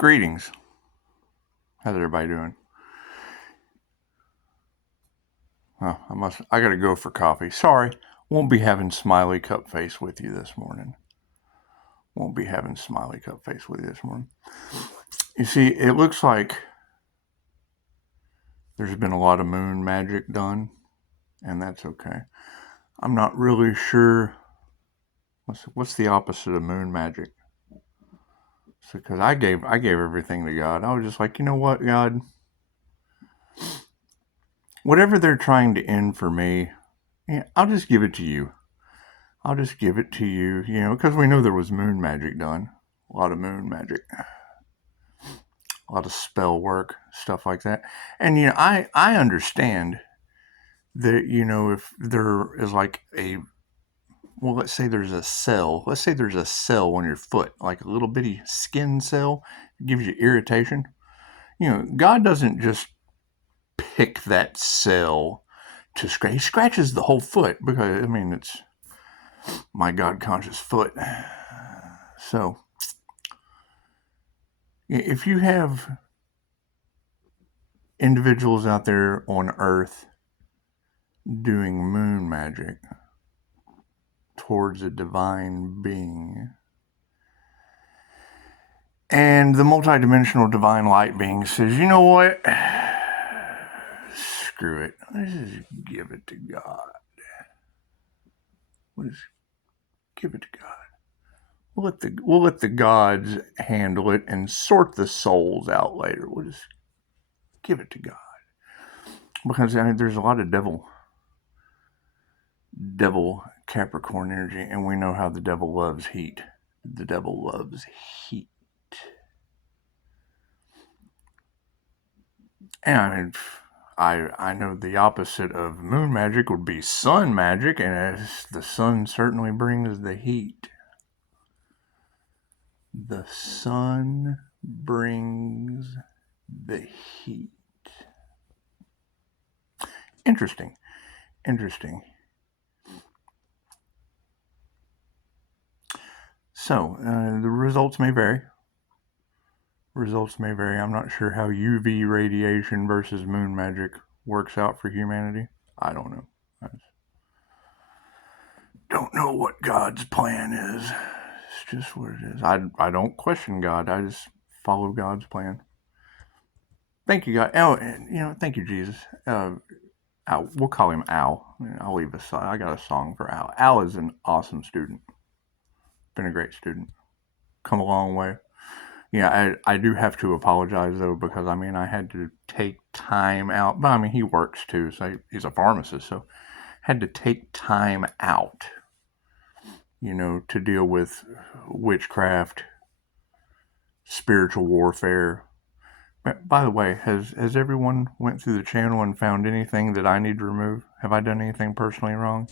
Greetings. How's everybody doing? Oh, I gotta go for coffee. Sorry, won't be having smiley cup face with you this morning. You see, it looks like there's been a lot of moon magic done, and that's okay. I'm not really sure what's the opposite of moon magic. Because I gave everything to God. I was just like, you know what, God, whatever they're trying to end for me, I'll just give it to you. Because we know there was moon magic done. A lot of moon magic. A lot of spell work, stuff like that. And, I understand that, if there is like let's say there's a cell. Let's say there's a cell on your foot, like a little bitty skin cell. It gives you irritation. God doesn't just pick that cell to scratch. He scratches the whole foot because, it's my God conscious foot. So, if you have individuals out there on Earth doing moon magic towards a divine being, and the multidimensional divine light being says, you know what? Screw it. Let's just give it to God. We'll just give it to God. We'll let the gods handle it and sort the souls out later. We'll just give it to God. Because there's a lot of devil Capricorn energy, and we know how the devil loves heat. The devil loves heat. And I know the opposite of moon magic would be sun magic, and the sun certainly brings the heat. The sun brings the heat. Interesting. So, the results may vary. I'm not sure how UV radiation versus moon magic works out for humanity. I don't know. I don't know what God's plan is. It's just what it is. I don't question God. I just follow God's plan. Thank you, God. Oh, and, thank you, Jesus. Al, we'll call him Al. I'll leave aside. I got a song for Al. Al is an awesome student. Been a great student. Come a long way. Yeah, I do have to apologize, though, because, I had to take time out. But, he works, too, so he's a pharmacist, so had to take time out, to deal with witchcraft, spiritual warfare. By the way, has everyone went through the channel and found anything that I need to remove? Have I done anything personally wrong?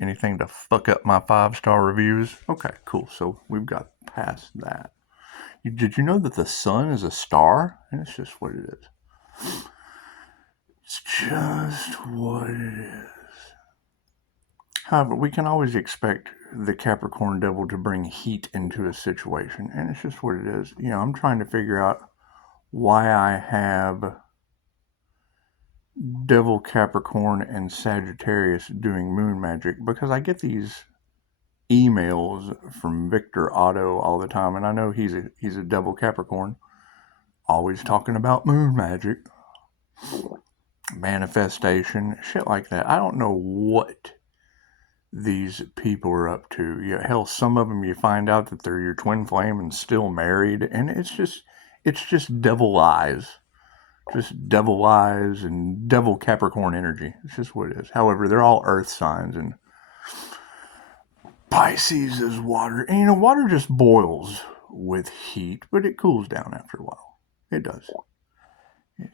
Anything to fuck up my 5-star reviews? Okay, cool. So we've got past that. Did you know that the sun is a star? And it's just what it is. It's just what it is. However, we can always expect the Capricorn devil to bring heat into a situation. And it's just what it is. I'm trying to figure out why I have Devil, Capricorn, and Sagittarius doing moon magic, because I get these emails from Victor Otto all the time, and I know he's a Devil Capricorn, always talking about moon magic, manifestation, shit like that. I don't know what these people are up to. Hell, some of them you find out that they're your twin flame and still married, and it's just devil lies. Just devil lies and devil Capricorn energy. It's just what it is. However, they're all earth signs, and Pisces is water. And water just boils with heat, but it cools down after a while. It does.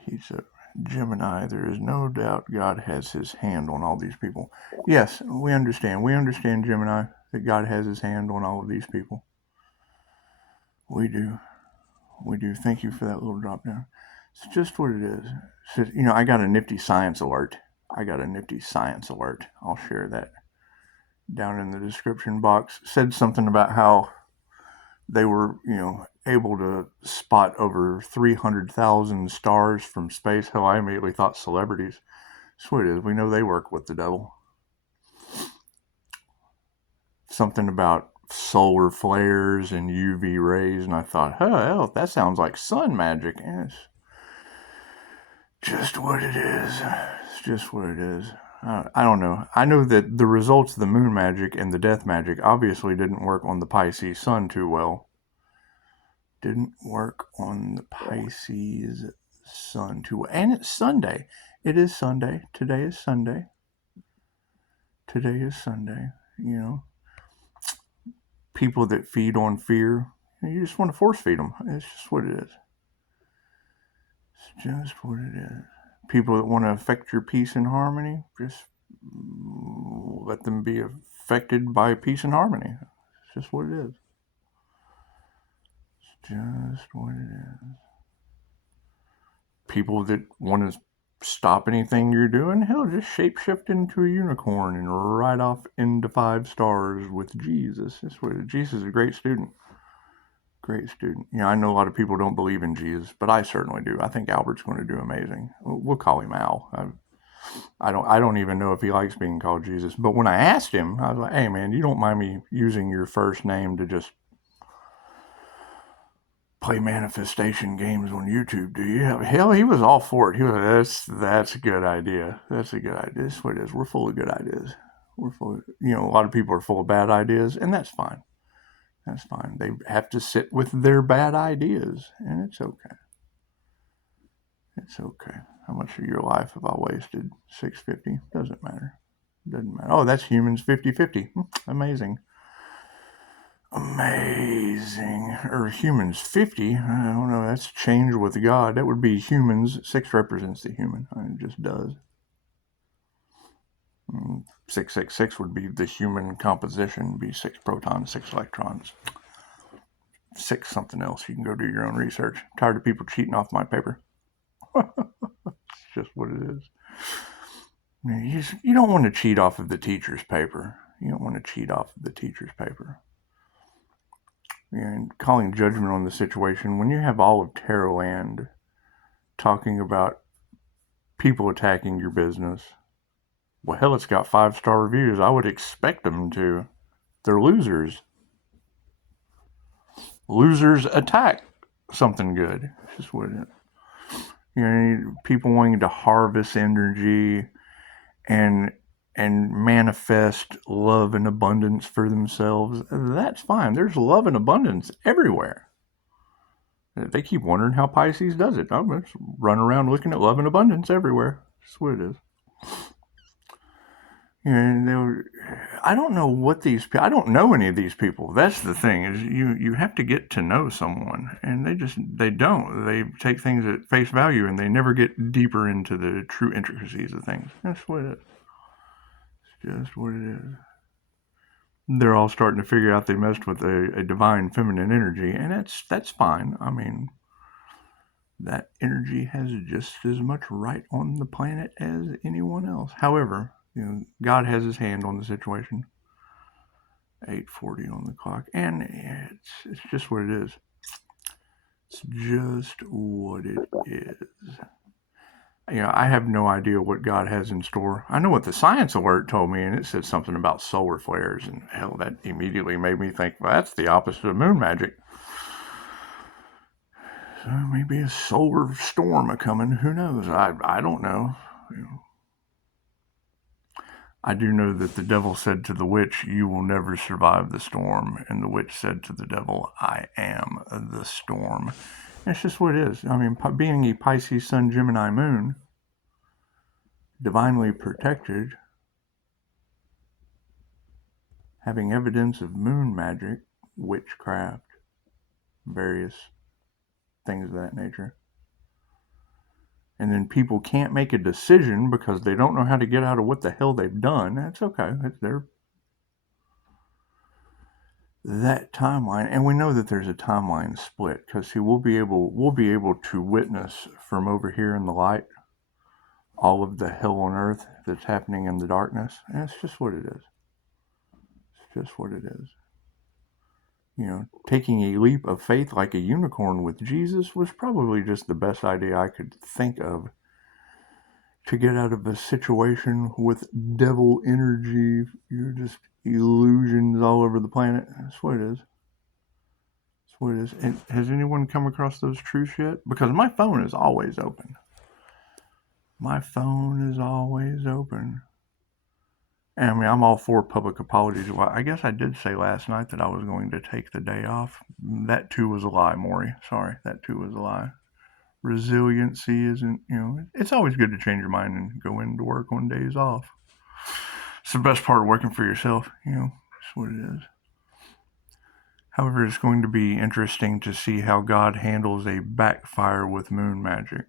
He's a Gemini. There is no doubt God has his hand on all these people. Yes, we understand. We understand, Gemini, that God has his hand on all of these people. We do. Thank you for that little drop down. It's just what it is. So, I got a nifty science alert. I'll share that down in the description box. Said something about how they were, able to spot over 300,000 stars from space. Hell, I immediately thought celebrities. That's what it is. We know they work with the devil. Something about solar flares and UV rays, and I thought, hell, that sounds like sun magic. And it's just what it is. It's just what it is. I don't know. I know that the results of the moon magic and the death magic obviously didn't work on the Pisces sun too well. Didn't work on the Pisces sun too well. And it's Sunday. It is Sunday. Today is Sunday. Today is Sunday. You know, people that feed on fear, you just want to force feed them. It's just what it is. It's just what it is. People that want to affect your peace and harmony, just let them be affected by peace and harmony. It's just what it is. It's just what it is. People that want to stop anything you're doing, hell, just shapeshift into a unicorn and ride off into 5 stars with Jesus. That's what it is. Jesus is a great student. Great student. You know, I know a lot of people don't believe in Jesus, but I certainly do. I think Albert's going to do amazing. We'll call him Al. I don't even know if he likes being called Jesus. But when I asked him, I was like, hey man, you don't mind me using your first name to just play manifestation games on YouTube, do you? Hell, he was all for it. He was, that's a good idea. That's a good idea. That's what it is. We're full of good ideas. We're full of, you know, a lot of people are full of bad ideas, and that's fine. That's fine. They have to sit with their bad ideas, and it's okay. It's okay. How much of your life have I wasted? $6.50? Doesn't matter. Doesn't matter. Oh, that's humans 50-50. Amazing. Amazing. Or humans 50. I don't know. That's change with God. That would be humans. 6 represents the human. It just does. 666 would be the human composition. Be 6 protons, 6 electrons. 6 something else. You can go do your own research. I'm tired of people cheating off my paper. It's just what it is. You don't want to cheat off of the teacher's paper. You don't want to cheat off of the teacher's paper. And calling judgment on the situation, when you have all of Terrorland talking about people attacking your business, well, hell, it's got 5-star reviews. I would expect them to. They're losers. Losers attack something good. It's just what it is. You know, people wanting to harvest energy and manifest love and abundance for themselves. That's fine. There's love and abundance everywhere. They keep wondering how Pisces does it. I'm just running around looking at love and abundance everywhere. That's what it is. And I don't know what these people, I don't know any of these people. That's the thing, is you have to get to know someone, and they don't. They take things at face value, and they never get deeper into the true intricacies of things. That's what it is. It's just what it is. They're all starting to figure out they messed with a divine feminine energy, and that's fine. I mean, that energy has just as much right on the planet as anyone else. However, you know, God has his hand on the situation. 8:40 on the clock, and it's just what it is. It's just what it is. You know, I have no idea what God has in store. I know what the science alert told me, and it said something about solar flares, and hell, that immediately made me think, well, that's the opposite of moon magic. So maybe a solar storm a-coming. Who knows? I don't know. You know. I do know that the devil said to the witch, you will never survive the storm. And the witch said to the devil, I am the storm. And it's just what it is. I mean, being a Pisces Sun, Gemini Moon, divinely protected, having evidence of moon magic, witchcraft, various things of that nature. And then people can't make a decision because they don't know how to get out of what the hell they've done. That's okay. They're that timeline, and we know that there's a timeline split, because see, we'll be able to witness from over here in the light all of the hell on earth that's happening in the darkness, and it's just what it is. It's just what it is. taking a leap of faith like a unicorn with Jesus was probably just the best idea I could think of to get out of a situation with devil energy. You're just illusions all over the planet. That's what it is. That's what it is. And has anyone come across those truths yet? Because my phone is always open. My phone is always open. And I mean, I'm all for public apologies. Well, I guess I did say last night that I was going to take the day off. That too was a lie, Maury. Sorry, that too was a lie. Resiliency isn't, it's always good to change your mind and go into work on days off. It's the best part of working for yourself, that's what it is. However, it's going to be interesting to see how God handles a backfire with moon magic.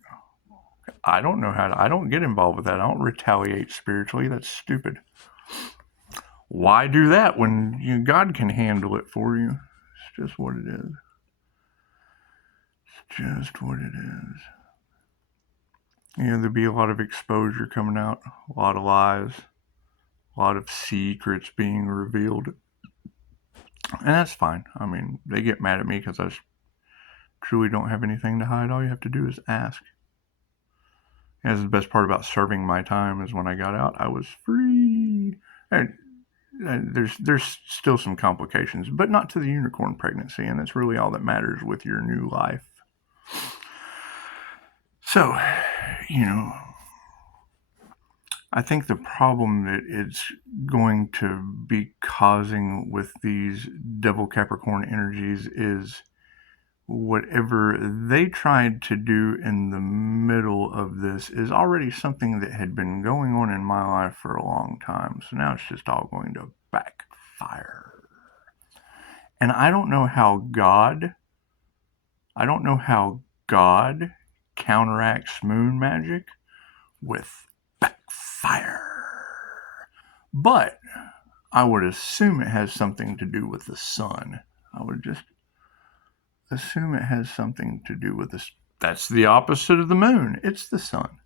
I don't know I don't get involved with that. I don't retaliate spiritually. That's stupid. Why do that when God can handle it for you? It's just what it is. It's just what it is. There'll be a lot of exposure coming out, a lot of lies, a lot of secrets being revealed. And that's fine. I mean, they get mad at me because I truly don't have anything to hide. All you have to do is ask. And that's the best part about serving my time is when I got out, I was free. And there's still some complications, but not to the unicorn pregnancy, and that's really all that matters with your new life. So, I think the problem that it's going to be causing with these devil Capricorn energies is whatever they tried to do in the middle of this is already something that had been going on in my life for a long time. So now it's just all going to backfire. And I don't know how God counteracts moon magic with backfire. But I would assume it has something to do with the sun. I would just assume it has something to do with this. That's the opposite of the moon. It's the sun.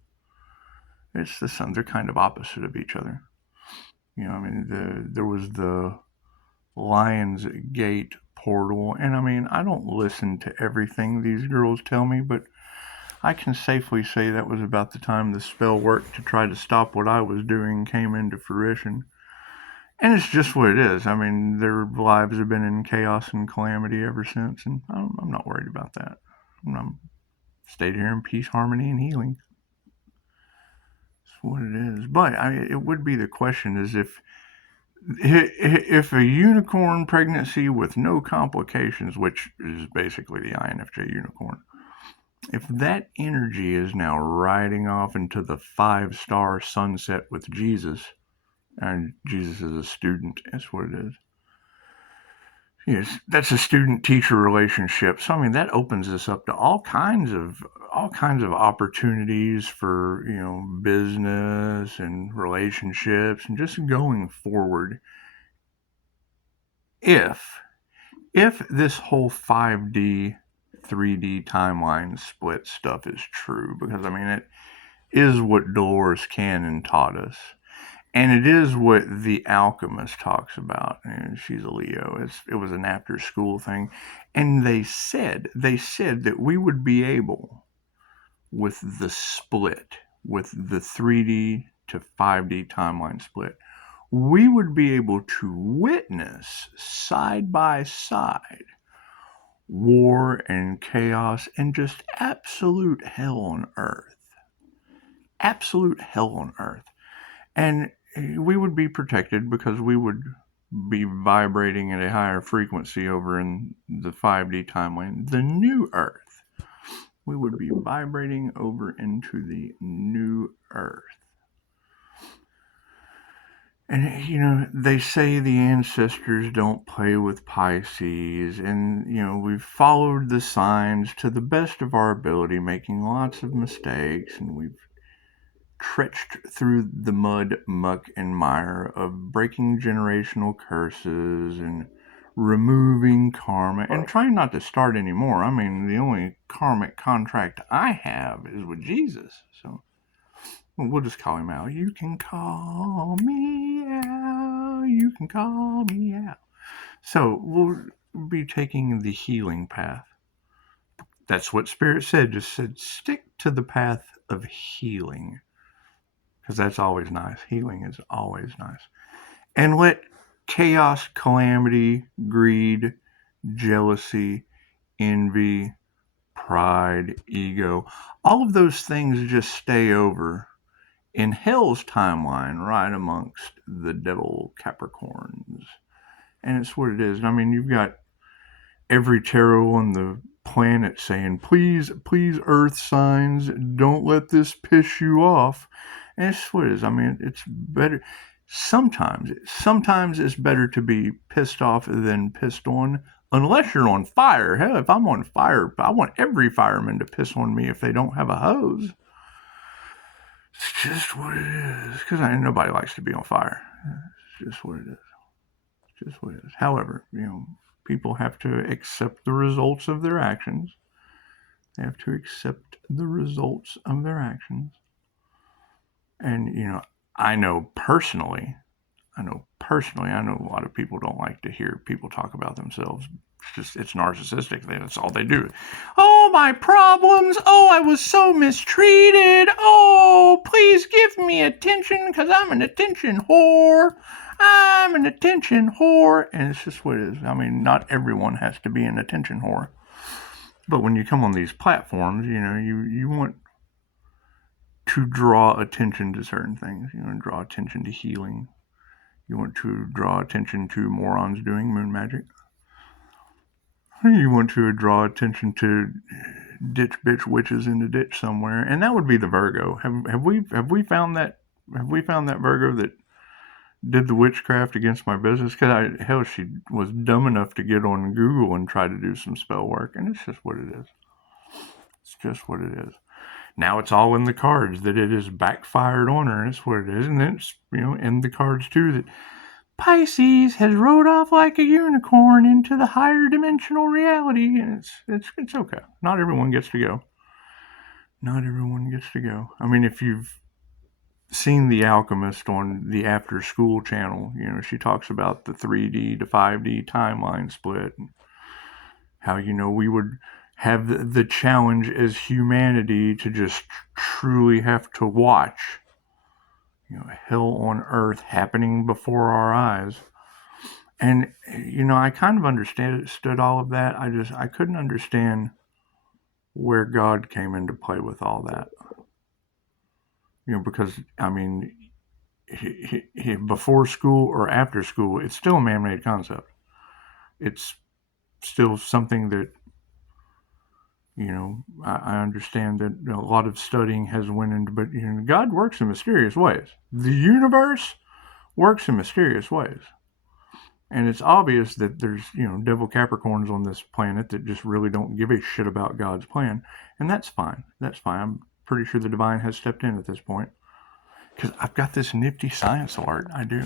It's the sun. They're kind of opposite of each other. There was the Lion's Gate portal, and I don't listen to everything these girls tell me, but I can safely say that was about the time the spell work to try to stop what I was doing came into fruition. And it's just what it is. Their lives have been in chaos and calamity ever since, and I'm not worried about that. I'm stayed here in peace, harmony, and healing. That's what it is. But it would be the question is if a unicorn pregnancy with no complications, which is basically the INFJ unicorn, if that energy is now riding off into the 5-star sunset with Jesus, and Jesus is a student, that's what it is. Yes, that's a student-teacher relationship. So that opens us up to all kinds of opportunities for business and relationships and just going forward. If this whole 5D 3D timeline split stuff is true, because it is what Dolores Cannon taught us. And it is what The Alchemist talks about. And she's a Leo. It was an after-school thing. And they said that we would be able, with the split, with the 3D to 5D timeline split, we would be able to witness side by side war and chaos and just absolute hell on earth. Absolute hell on earth. And we would be protected because we would be vibrating at a higher frequency over in the 5D timeline, the new Earth. We would be vibrating over into the new Earth. And, they say the ancestors don't play with Pisces, and, we've followed the signs to the best of our ability, making lots of mistakes, and we've trenched through the mud, muck, and mire of breaking generational curses and removing karma and trying not to start anymore. The only karmic contract I have is with Jesus. So we'll just call him out. You can call me out. You can call me out. So be taking the healing path. That's what Spirit said. Just said, stick to the path of healing. Because that's always nice. Healing is always nice. And let chaos, calamity, greed, jealousy, envy, pride, ego, all of those things just stay over in hell's timeline right amongst the devil Capricorns. And it's what it is. I mean, you've got every tarot on the planet saying, please, please, earth signs, don't let this piss you off. And it's what it is. I mean, it's better. Sometimes it's better to be pissed off than pissed on, unless you're on fire. Hell, if I'm on fire, I want every fireman to piss on me if they don't have a hose. It's just what it is. Because nobody likes to be on fire. It's just what it is. It's just what it is. However, people have to accept the results of their actions. They have to accept the results of their actions. And, I know personally, a lot of people don't like to hear people talk about themselves. It's narcissistic. That's all they do. Oh, my problems. Oh, I was so mistreated. Oh, please give me attention because I'm an attention whore. I'm an attention whore. And it's just what it is. I mean, not everyone has to be an attention whore. But when you come on these platforms, you want to draw attention to certain things. You want to draw attention to healing. You want to draw attention to morons doing moon magic. You want to draw attention to ditch bitch witches in the ditch somewhere, and that would be the Virgo. Have we found that Virgo that did the witchcraft against my business? Because she was dumb enough to get on Google and try to do some spell work, and it's just what it is. It's just what it is. Now it's all in the cards that it has backfired on her, and it's what it is. And then it's in the cards too that Pisces has rode off like a unicorn into the higher dimensional reality, and it's okay. Not everyone gets to go. Not everyone gets to go. I mean, if you've seen The Alchemist on the After School channel, she talks about the 3D to 5D timeline split, and how we would have the challenge as humanity to just truly have to watch hell on earth happening before our eyes. And I kind of understood all of that. I couldn't understand where God came into play with all that. Because I mean, before school or after school, it's still a man-made concept. It's still something that I understand that a lot of studying has went into, but God works in mysterious ways. The universe works in mysterious ways. And it's obvious that there's, devil Capricorns on this planet that just really don't give a shit about God's plan. And that's fine. That's fine. I'm pretty sure the divine has stepped in at this point. Because I've got this nifty science alert. I do.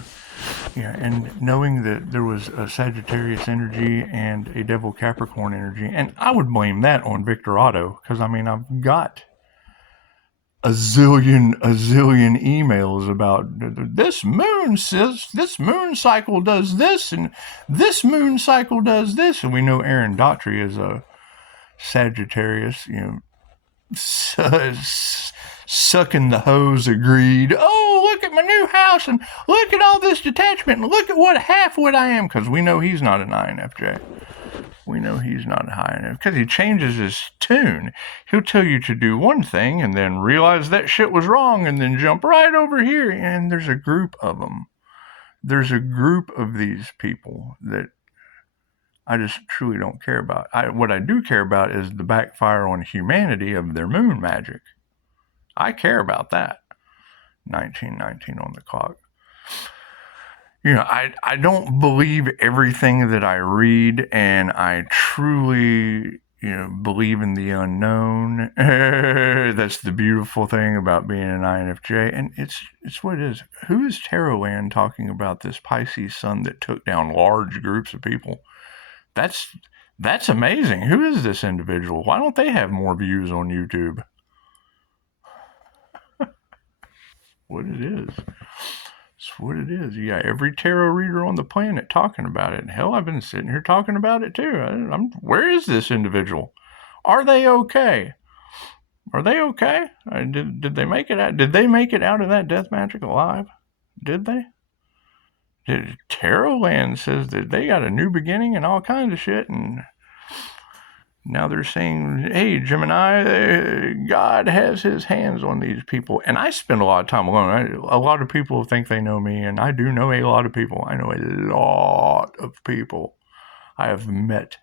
And knowing that there was a Sagittarius energy and a devil Capricorn energy, and I would blame that on Victor Otto, because I've got a zillion emails about this moon cycle does this, and this moon cycle does this. And we know Aaron Daughtry is a Sagittarius, sucking the hose of greed. Oh, look at my new house, and look at all this detachment, and look at what half-wit I am, because we know he's not an INFJ. We know he's not a high enough, because he changes his tune. He'll tell you to do one thing and then realize that shit was wrong and then jump right over here. And there's a group of them. There's a group of these people that I just truly don't care about. What I do care about is the backfire on humanity of their moon magic. I care about that. 1919 on the clock. I don't believe everything that I read, and I truly, believe in the unknown. That's the beautiful thing about being an INFJ, and it's what it is. Who is Tarotland talking about this Pisces sun that took down large groups of people? That's amazing. Who is this individual? Why don't they have more views on YouTube? What it is. That's what it is. You got every tarot reader on the planet talking about it. And hell, I've been sitting here talking about it too. Where is this individual? Are they okay? Are they okay? Did they make it out? Did they make it out of that death magic alive? Did they? Tarot Land says that they got a new beginning and all kinds of shit, and now they're saying, hey, Gemini, God has his hands on these people. And I spend a lot of time alone. A lot of people think they know me, and I do know a lot of people. I know a lot of people I have met.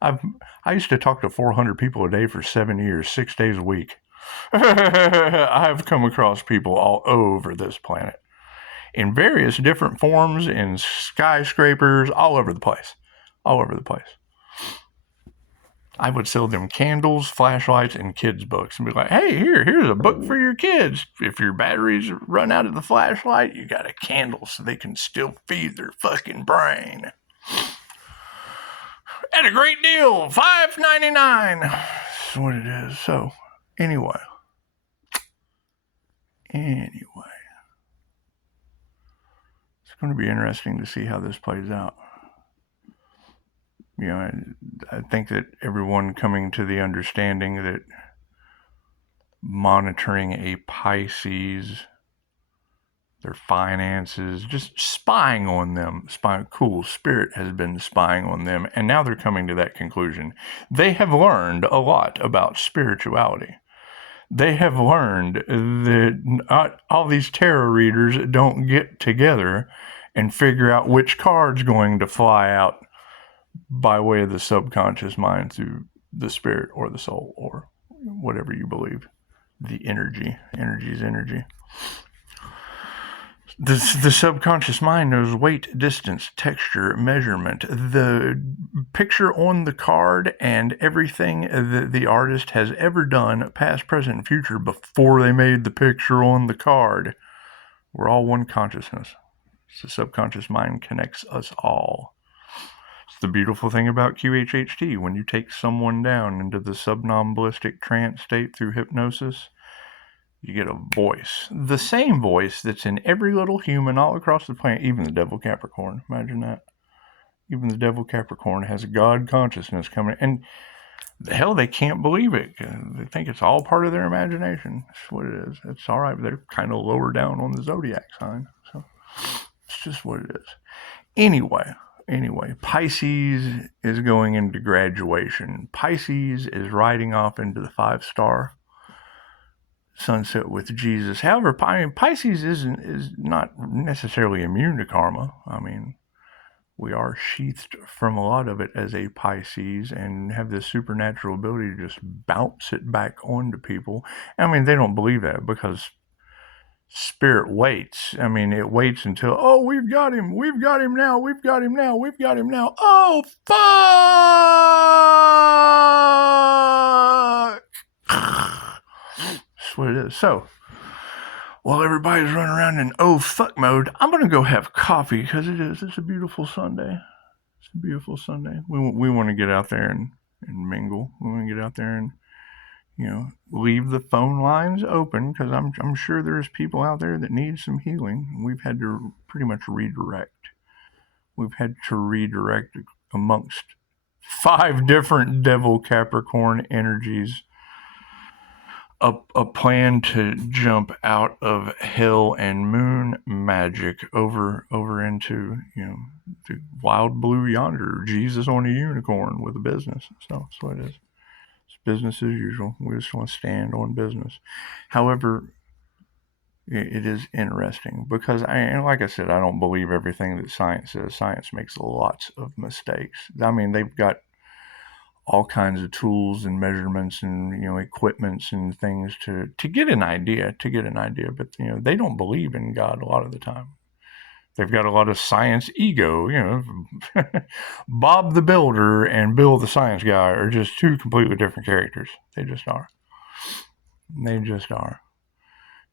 I used to talk to 400 people a day for 7 years, 6 days a week. I've come across people all over this planet in various different forms, in skyscrapers, all over the place. All over the place. I would sell them candles, flashlights, and kids' books and be like, hey, here's a book for your kids. If your batteries run out of the flashlight, you got a candle so they can still feed their fucking brain. At a great deal, $5.99. That's what it is. So, anyway. It's going to be interesting to see how this plays out. You know, I think that everyone coming to the understanding that monitoring a Pisces, their finances, just spying on them, cool, Spirit has been spying on them, and now they're coming to that conclusion. They have learned a lot about spirituality. They have learned that all these tarot readers don't get together and figure out which card's going to fly out by way of the subconscious mind through the spirit or the soul or whatever you believe. The energy. Energy is energy. The subconscious mind knows weight, distance, texture, measurement, the picture on the card, and everything that the artist has ever done, past, present, and future, before they made the picture on the card. We're all one consciousness. The subconscious mind connects us all. It's the beautiful thing about QHHT. When you take someone down into the subnomnamblistic trance state through hypnosis, you get a voice. The same voice that's in every little human all across the planet, even the devil Capricorn. Imagine that. Even the devil Capricorn has a God consciousness coming. And the hell, they can't believe it. They think it's all part of their imagination. That's what it is. It's all right, but they're kind of lower down on the zodiac sign. So it's just what it is. Anyway, Pisces is going into graduation. Pisces is riding off into the 5-star sunset with Jesus. However, Pisces is not necessarily immune to karma. I mean, we are sheathed from a lot of it as a Pisces and have this supernatural ability to just bounce it back onto people. I mean, they don't believe that because Spirit waits. I mean, it waits until, oh, we've got him now. Oh, fuck! That's what it is. So, while everybody's running around in oh fuck mode, I'm going to go have coffee because it's a beautiful Sunday. It's a beautiful Sunday. We want to get out there and mingle. We want to get out there and, you know, leave the phone lines open because I'm sure there's people out there that need some healing. We've had to pretty much redirect. We've had to redirect amongst 5 different devil Capricorn energies a plan to jump out of hell and moon magic over into, you know, the wild blue yonder, Jesus on a unicorn with a business. So that's what it is. It's business as usual. We just want to stand on business. However, it is interesting because, like I said, I don't believe everything that science says. Science makes lots of mistakes. I mean, they've got all kinds of tools and measurements and, you know, equipments and things to get an idea, but, you know, they don't believe in God a lot of the time. They've got a lot of science ego, you know. Bob the Builder and Bill the Science Guy are just 2 completely different characters. They just are.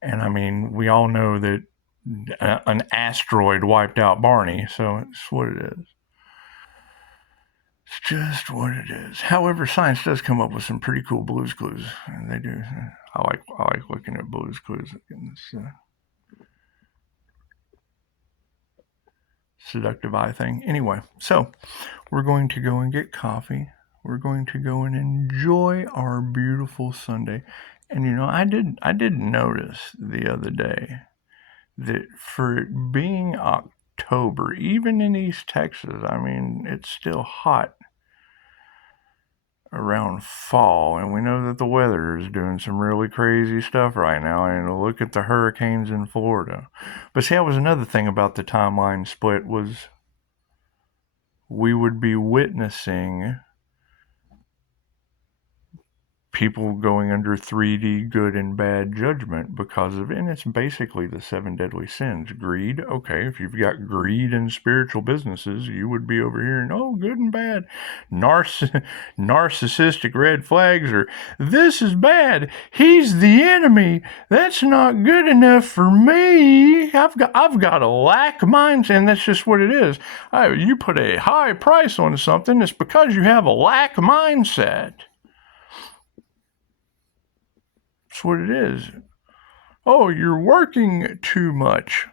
And I mean, we all know that an asteroid wiped out Barney, so it's what it is. It's just what it is. However, science does come up with some pretty cool Blue's Clues. They do. I like looking at Blue's Clues. seductive eye thing. Anyway, so we're going to go and get coffee. We're going to go and enjoy our beautiful Sunday. And I did notice the other day that for it being October, even in East Texas, I mean, it's still hot around fall, and we know that the weather is doing some really crazy stuff right now. And look at the hurricanes in Florida. But see, that was another thing about the timeline split, was we would be witnessing people going under 3D good and bad judgment because of it. And it's basically the 7 deadly sins. Greed. Okay, if you've got greed in spiritual businesses, you would be over here and, oh, good and bad. Narcissistic red flags, or this is bad. He's the enemy. That's not good enough for me. I've got a lack mindset, and that's just what it is. You put a high price on something, it's because you have a lack mindset. That's what it is. Oh, you're working too much.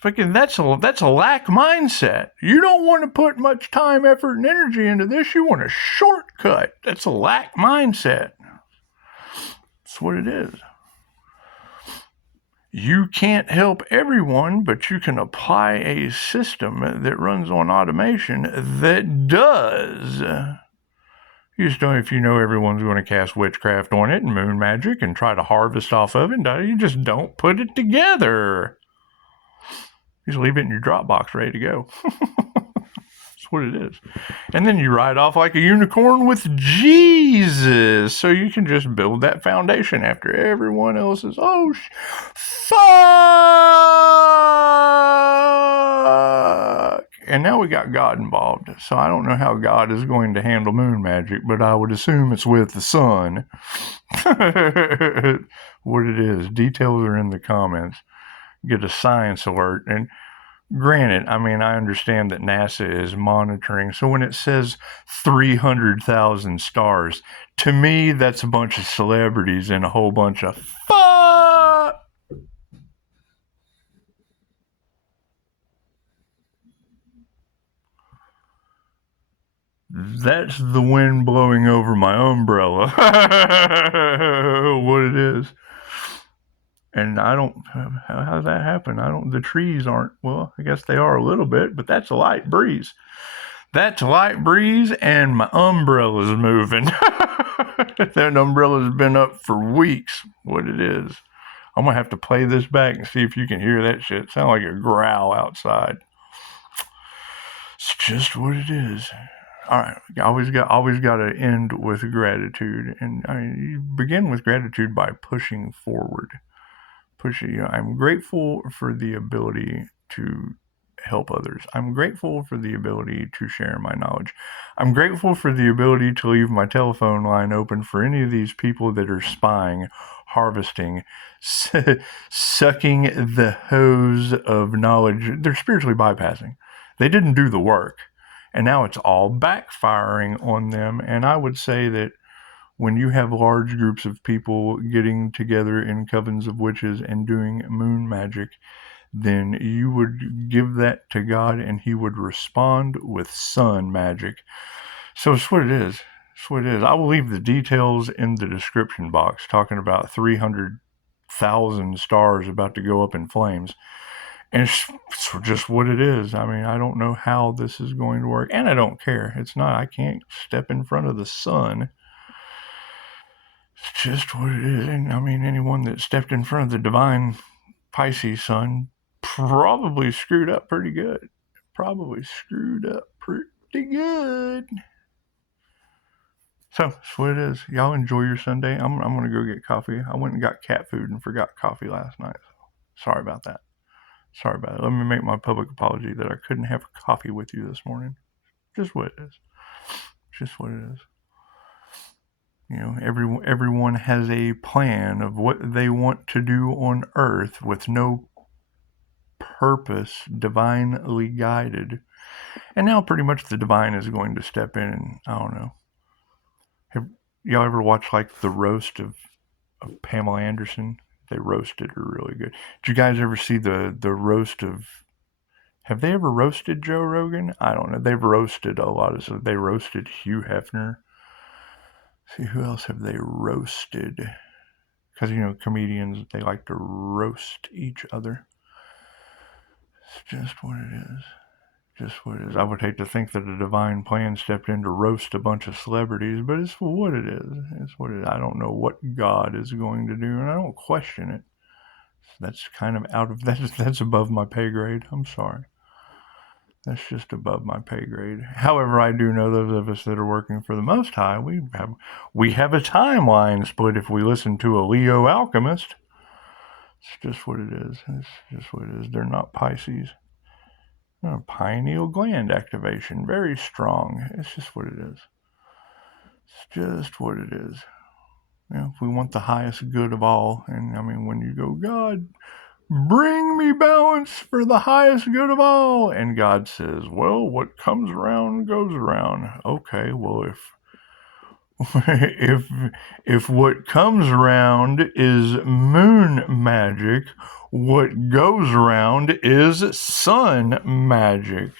Fucking that's a lack mindset. You don't want to put much time, effort, and energy into this. You want a shortcut. That's a lack mindset. That's what it is. You can't help everyone, but you can apply a system that runs on automation that does. You just don't, if you know everyone's going to cast witchcraft on it and moon magic and try to harvest off of it, you just don't put it together. You just leave it in your Dropbox ready to go. That's what it is. And then you ride off like a unicorn with Jesus. So you can just build that foundation after everyone else is, fuck. And now we got God involved. So I don't know how God is going to handle moon magic, but I would assume it's with the sun. What it is. Details are in the comments. Get a science alert. And granted, I mean, I understand that NASA is monitoring. So when it says 300,000 stars, to me, that's a bunch of celebrities and a whole bunch of fuck. That's the wind blowing over my umbrella. What it is. And I don't, how does that happen? The trees aren't, well, I guess they are a little bit, but that's a light breeze. That's a light breeze, and my umbrella's moving. That umbrella's been up for weeks. What it is. I'm going to have to play this back and see if you can hear that shit. It sounds like a growl outside. It's just what it is. All right, always got to end with gratitude, and you begin with gratitude by pushing forward. I'm grateful for the ability to help others. I'm grateful for the ability to share my knowledge. I'm grateful for the ability to leave my telephone line open for any of these people that are spying, harvesting, sucking the hose of knowledge. They're spiritually bypassing. They didn't do the work. And now it's all backfiring on them. And I would say that when you have large groups of people getting together in covens of witches and doing moon magic, then you would give that to God and he would respond with sun magic. So it's what it is. It's what it is. I will leave the details in the description box, talking about 300,000 stars about to go up in flames. And it's just what it is. I mean, I don't know how this is going to work, and I don't care. I can't step in front of the sun. It's just what it is. And I mean, anyone that stepped in front of the divine Pisces sun probably screwed up pretty good. So that's what it is. Y'all enjoy your Sunday. I'm going to go get coffee. I went and got cat food and forgot coffee last night. So sorry about that. Let me make my public apology that I couldn't have coffee with you this morning. Just what it is. Everyone has a plan of what they want to do on Earth with no purpose, divinely guided. And now pretty much the divine is going to step in and, I don't know. Have y'all ever watched like the roast of Pamela Anderson? They roasted her really good. Did you guys ever see the roast of Have they ever roasted Joe Rogan? I don't know. They've roasted a lot of stuff. They roasted Hugh Hefner. See, who else have they roasted? Because, comedians, they like to roast each other. It's just what it is. Just what it is. I would hate to think that a divine plan stepped in to roast a bunch of celebrities, but it's what it is. It's what it is. I don't know what God is going to do, and I don't question it. That's kind of that's above my pay grade. I'm sorry. That's just above my pay grade. However, I do know those of us that are working for the Most High, we have a timeline split if we listen to a Leo alchemist. It's just what it is. It's just what it is. They're not Pisces. Pineal gland activation, very strong. It's just what it is. It's just what it is. If we want the highest good of all, and when you go, God, bring me balance for the highest good of all, and God says, well, what comes around goes around. Okay, well, if what comes around is moon magic, what goes around is sun magic.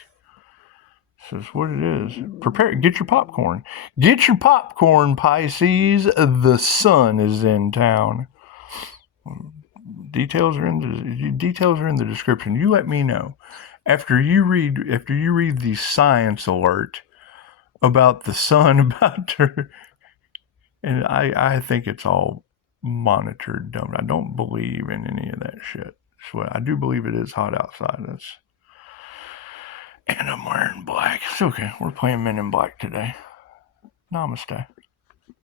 This is what it is. Prepare. Get your popcorn. Get your popcorn, Pisces. The sun is in town. Details are in the description. You let me know after you read the science alert about the sun about to. And I think it's all monitored. I don't believe in any of that shit. So I do believe it is hot outside. And I'm wearing black. It's okay. We're playing Men in Black today. Namaste.